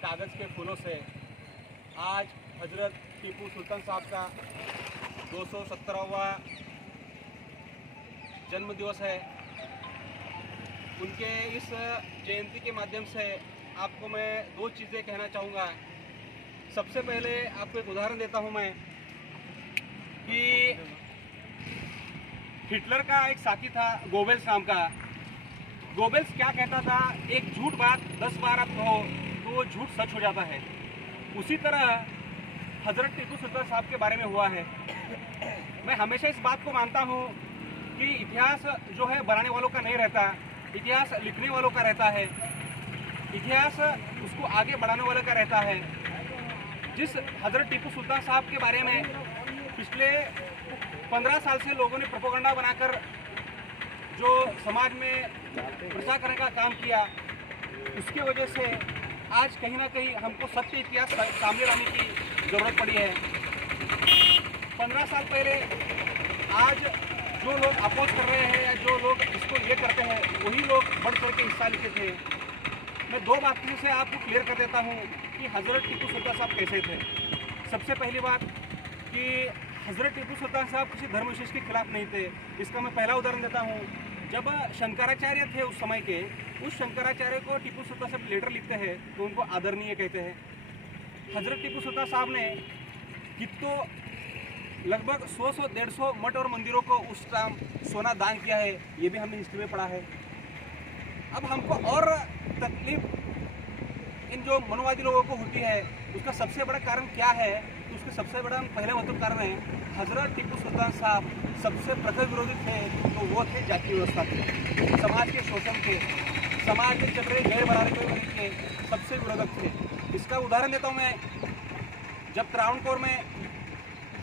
कागज़ के फूलों से आज हजरत टीपू सुल्तान साहब का 217वां जन्म दिवस है। उनके इस जयंती के माध्यम से आपको मैं दो चीज़ें कहना चाहूँगा। सबसे पहले आपको एक उदाहरण देता हूँ मैं कि हिटलर का एक साथी था गोबेल्स नाम का। गोबेल्स क्या कहता था, एक झूठ बात 10 बार आप कहो तो वो झूठ सच हो जाता है। उसी तरह हजरत टीपू सुल्तान साहब के बारे में हुआ है। मैं हमेशा इस बात को मानता हूँ कि इतिहास जो है बनाने वालों का नहीं रहता, इतिहास लिखने वालों का रहता है, इतिहास उसको आगे बढ़ाने वालों का रहता है। जिस हजरत टीपू सुल्तान साहब के बारे में पिछले 15 साल से लोगों ने प्रोपेगेंडा बनाकर जो समाज में प्रचार करने का काम किया, उसकी वजह से आज कहीं ना कहीं हमको सत्य इतिहास सामने लाने की ज़रूरत पड़ी है। 15 साल पहले आज जो लोग अपोज कर रहे हैं या जो लोग इसको ये करते हैं, वही लोग बढ़ चढ़ के हिस्सा लेते थे। मैं दो बातों से आपको क्लियर कर देता हूँ कि हजरत टीपू सुल्तान साहब कैसे थे। सबसे पहली बात कि हजरत टीपू सुल्तान साहब किसी धर्म विशेष के खिलाफ नहीं थे। इसका मैं पहला उदाहरण देता हूँ। जब शंकराचार्य थे उस समय के, उस शंकराचार्य को टीपू सुल्तान साहब लेटर लिखते हैं तो उनको आदरणीय कहते हैं। हजरत टीपू सुल्तान साहब ने कितों लगभग 100-150 मठ और मंदिरों को उस टाइम सोना दान किया है। ये भी हमने हिस्ट्री में पढ़ा है। अब हमको और तकलीफ इन जो मनोवादी लोगों को होती है, उसका सबसे बड़ा कारण क्या है? तो उसके सबसे बड़ा पहले महत्वपूर्ण कारण है, हजरत टीपू सुल्तान साहब सबसे प्रखर विरोधी थे। तो वो थे जाति व्यवस्था के, समाज के शोषण के, समाज में चल रहे गैर बराबरी के सबसे विरोधक थे। इसका उदाहरण देता हूँ मैं। जब त्रावणकोर में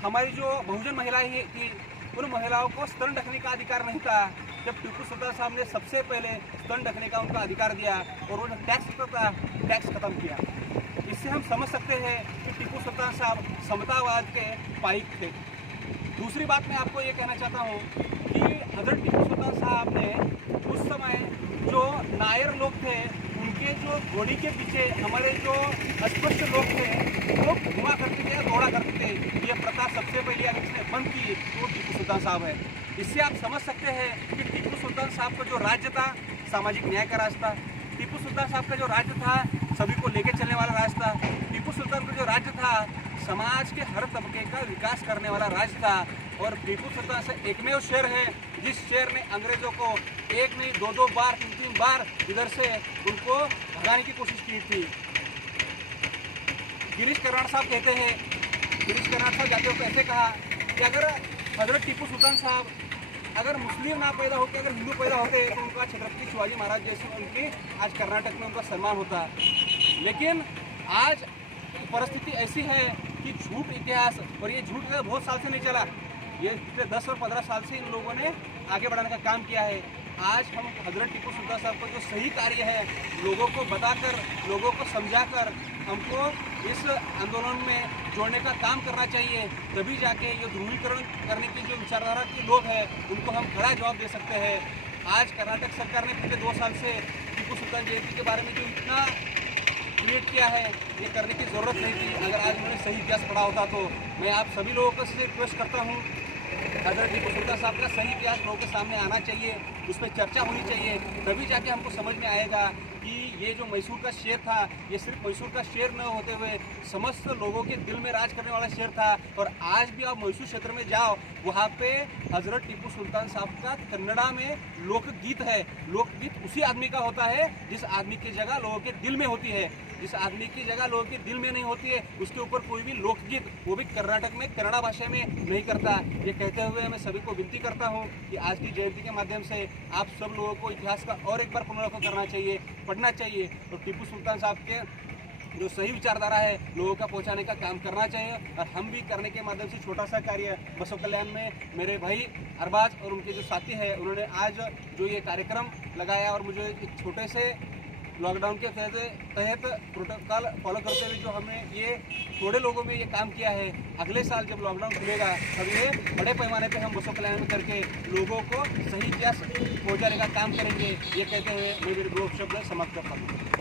हमारी जो बहुजन महिलाएं थी, उन महिलाओं को स्तन ढकने का अधिकार नहीं था। जब टीपू सुल्तान साहब ने सबसे पहले स्तन ढकने का उनका अधिकार दिया और उन्होंने टैक्स खत्म किया। इससे हम समझ सकते हैं कि टीपू सुल्तान साहब समतावाद के पाइक थे। दूसरी बात मैं आपको ये कहना चाहता हूँ कि हजरत टीपू सुल्तान साहब ने उस समय जो नायर लोग थे, उनके जो घोड़ी के पीछे हमारे जो अस्पष्ट लोग थे, वो घुमा करते थे, दौड़ा करते थे। ये प्रथा सबसे पहले अगर इसने बंद की तो टीपू सुल्तान साहब है। इससे आप समझ सकते हैं कि टीपू सुल्तान साहब का जो राज्य था, सामाजिक न्याय का रास्ता। टीपू सुल्तान साहब का जो राज्य था, सभी को लेकर चलने वाला रास्ता। टीपू सुल्तान का जो राज्य था, समाज के हर तबके का विकास करने वाला राज्य था। और टीपू सुल्तान से एकमेव शेर है जिस शेर ने अंग्रेजों को एक नहीं, दो बार, तीन बार इधर से उनको भगाने की कोशिश की थी। गिरीश कर्नाड साहब कहते हैं, गिरीश कर्नाड साहब जाते हुए ऐसे कहा कि अगर हजरत टीपू सुल्तान साहब अगर मुस्लिम ना पैदा होकर अगर हिंदू पैदा होते तो उनका छत्रपति शिवाजी महाराज जैसे उनकी आज कर्नाटक में उनका सम्मान होता। लेकिन आज परिस्थिति ऐसी है कि झूठ इतिहास, और ये झूठ बहुत साल से नहीं चला, ये पिछले 10 और 15 साल से इन लोगों ने आगे बढ़ाने का काम किया है। आज हम हजरत टीपू सुल्तान साहब का जो सही कार्य है, लोगों को बताकर, लोगों को समझाकर हमको इस आंदोलन में जोड़ने का काम करना चाहिए। तभी जाके ये ध्रुवीकरण करने की जो विचारधारा के लोग हैं, उनको हम कड़ा जवाब दे सकते हैं। आज कर्नाटक सरकार ने पिछले 2 साल से टीपू सुल्तान जयंती के बारे में जो इतना क्रिएट किया है, ये करने की ज़रूरत नहीं थी। अगर आज उन्होंने सही इतिहास पढ़ा होता तो मैं आप सभी लोगों को से रिक्वेस्ट करता हूँ, हजरत टीपू सुल्तान साहब का सही इतिहास लोगों के सामने आना चाहिए, उस पर चर्चा होनी चाहिए। तभी जाके हमको समझ में आएगा कि ये जो मैसूर का शेर था, ये सिर्फ मैसूर का शेर न होते हुए समस्त लोगों के दिल में राज करने वाला शेर था। और आज भी आप मैसूर क्षेत्र में जाओ, वहाँ पे हजरत टीपू सुल्तान साहब का कन्नड़ा में लोकगीत है। लोकगीत उसी आदमी का होता है जिस आदमी की जगह लोगों के दिल में होती है। जिस आदमी की जगह लोगों के दिल में नहीं होती है, उसके ऊपर कोई भी लोकगीत, वो भी कर्नाटक में कन्नड़ा भाषा में नहीं करता। ये कहते हुए मैं सभी को विनती करता हूँ कि आज की जयंती के माध्यम से आप सब लोगों को इतिहास का और एक बार पुनरावलोकन करना चाहिए, पढ़ना चाहिए और टीपू सुल्तान साहब के जो सही विचारधारा है लोगों का पहुंचाने का काम करना चाहिए। और हम भी करने के माध्यम से छोटा सा कार्य बसव कल्याण में मेरे भाई अरबाज और उनके जो साथी हैं, उन्होंने आज जो ये कार्यक्रम लगाया और मुझे एक छोटे से लॉकडाउन के तहत प्रोटोकॉल फॉलो करते हुए जो हमने ये थोड़े लोगों में ये काम किया है, अगले साल जब लॉकडाउन खुलेगा तब ये बड़े पैमाने पे हम बसव कल्याण में करके लोगों को सही इतिहास पहुँचाने का काम करेंगे। ये कहते हुए मैं मेरे दो शब्द समाप्त करता हूँ।